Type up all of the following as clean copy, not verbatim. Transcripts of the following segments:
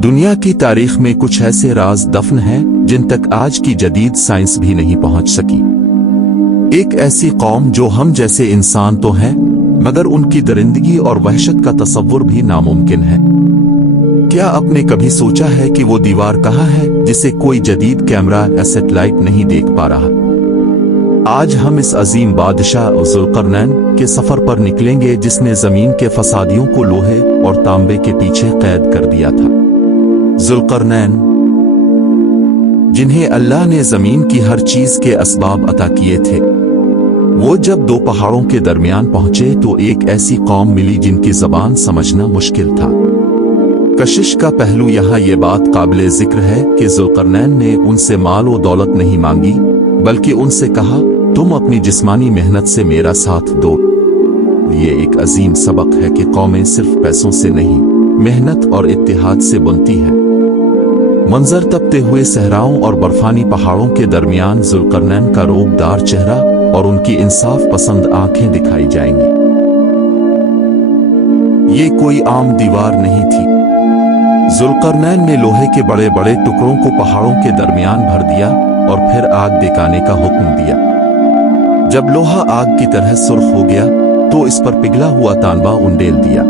दुनिया की तारीख में कुछ ऐसे राज दफन हैं जिन तक आज की जदीद साइंस भी नहीं पहुंच सकी। एक ऐसी कौम जो हम जैसे इंसान तो हैं, मगर उनकी दरिंदगी और वहशत का तसव्वुर भी नामुमकिन है। क्या आपने कभी सोचा है कि वो दीवार कहाँ है जिसे कोई जदीद कैमरा या सैटेलाइट नहीं देख पा रहा? आज हम इस अजीम बादशाह ज़ुल्करनैन के सफर पर निकलेंगे जिसने जमीन के फसादियों को लोहे और तांबे के पीछे कैद कर दिया था। ज़ुल्करनैन, जिन्हें अल्लाह ने जमीन की हर चीज के असबाब अता किए थे, वो जब दो पहाड़ों के दरमियान पहुंचे तो एक ऐसी कौम मिली जिनकी जबान समझना मुश्किल था। कशिश का पहलू यहाँ ये बात काबिले जिक्र है कि ज़ुल्करनैन ने उनसे माल व दौलत नहीं मांगी, बल्कि उनसे कहा, तुम अपनी जिस्मानी मेहनत से मेरा साथ दो। ये एक अजीम सबक है कि कौमें सिर्फ पैसों से नहीं, मेहनत और इत्तेहाद से बनती है। मंजर तपते हुए सहराओं और बर्फानी पहाड़ों के दरमियान ज़ुल्करनैन का रोबदार चेहरा और उनकी इंसाफ पसंद आंखें दिखाई जाएंगी। ये कोई आम दीवार नहीं थी। ज़ुल्करनैन ने लोहे के बड़े बड़े टुकड़ों को पहाड़ों के दरमियान भर दिया और फिर आग दिखाने का हुक्म दिया। जब लोहा आग की तरह सुर्ख हो गया तो इस पर पिघला हुआ तांबा उंडेल दिया।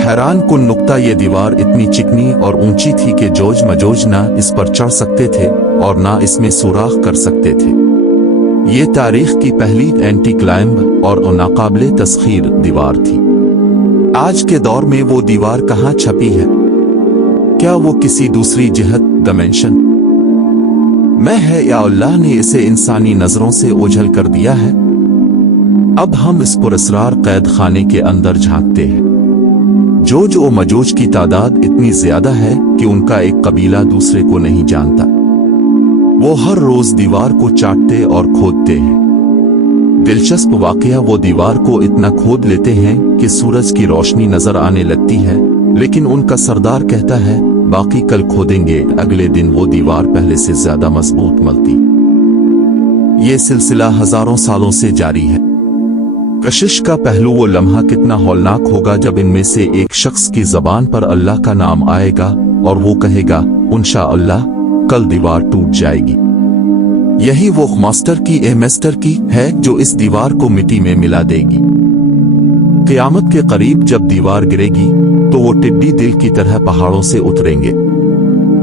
हैरान कुन नुक्ता ये दीवार इतनी चिकनी और ऊंची थी कि जोज मजोज ना इस पर चढ़ सकते थे और ना इसमें सुराख कर सकते थे। ये तारीख की पहली एंटी क्लाइंब और नाकाबिले तस्खीर दीवार थी। आज के दौर में वो दीवार कहाँ छपी है? क्या वो किसी दूसरी जिहत डायमेंशन में है, या अल्लाह ने इसे इंसानी नजरों से ओझल कर दिया है? अब हम इस पुरस्रार कैद खाने के अंदर झांकते हैं। जोज और मजोज की तादाद इतनी ज्यादा है कि उनका एक कबीला दूसरे को नहीं जानता। वो हर रोज दीवार को चाटते और खोदते हैं। दिलचस्प वाकया, वो दीवार को इतना खोद लेते हैं कि सूरज की रोशनी नजर आने लगती है, लेकिन उनका सरदार कहता है, बाकी कल खोदेंगे। अगले दिन वो दीवार पहले से ज्यादा मजबूत मिलती। ये सिलसिला हजारों सालों से जारी है। कशिश का पहलू वो लम्हा कितना हौलनाक होगा जब इनमें से एक शख्स की जबान पर अल्लाह का नाम आएगा और वो कहेगा, इंशाअल्लाह कल दीवार टूट जाएगी। यही वो मास्टर की है जो इस दीवार को मिट्टी में मिला देगी। क़यामत के करीब जब दीवार गिरेगी तो वो टिड्डी दिल की तरह पहाड़ों से उतरेंगे।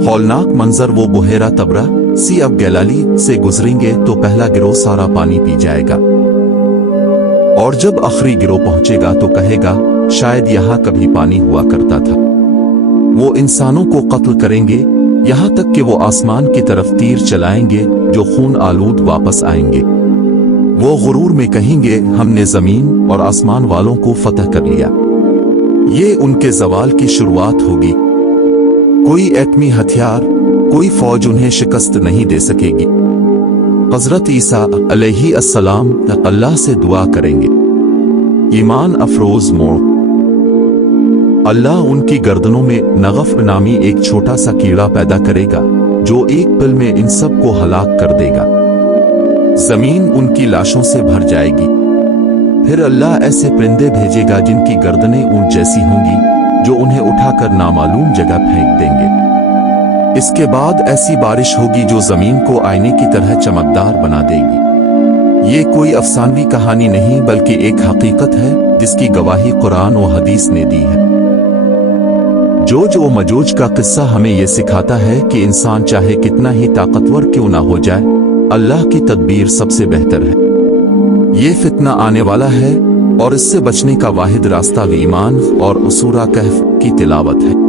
हौलनाक मंजर, वो बुहेरा तबरा सी अब गैलाली से गुजरेंगे तो पहला गिरोह सारा पानी पी जाएगा, और जब आखिरी गिरोह पहुंचेगा तो कहेगा, शायद यहाँ कभी पानी हुआ करता था। वो इंसानों को कत्ल करेंगे, यहाँ तक कि वो आसमान की तरफ तीर चलाएंगे जो खून आलूद वापस आएंगे। वो गुरूर में कहेंगे, हमने जमीन और आसमान वालों को फतह कर लिया। ये उनके जवाल की शुरुआत होगी। कोई एटमी हथियार, कोई फौज उन्हें शिकस्त नहीं दे सकेगी। हजरत ईसा अलैहिस्सलाम अल्लाह से दुआ करेंगे, ईमान अफरोज मोड़। अल्लाह उनकी गर्दनों में नगफ नामी एक छोटा सा कीड़ा पैदा करेगा जो एक पल में इन सब को हलाक कर देगा। जमीन उनकी लाशों से भर जाएगी। फिर अल्लाह ऐसे परिंदे भेजेगा जिनकी गर्दनें ऊंट जैसी होंगी, जो उन्हें उठाकर नामालूम जगह फेंक देंगे। इसके बाद ऐसी बारिश होगी जो जमीन को आईने की तरह चमकदार बना देगी। ये कोई अफसानवी कहानी नहीं बल्कि एक हकीकत है जिसकी गवाही कुरान और हदीस ने दी है। जोज और मजोज का किस्सा हमें यह सिखाता है कि इंसान चाहे कितना ही ताकतवर क्यों ना हो जाए, अल्लाह की तदबीर सबसे बेहतर है। ये फितना आने वाला है और इससे बचने का वाहिद रास्ता ईमान और सूरा कहफ की तिलावत है।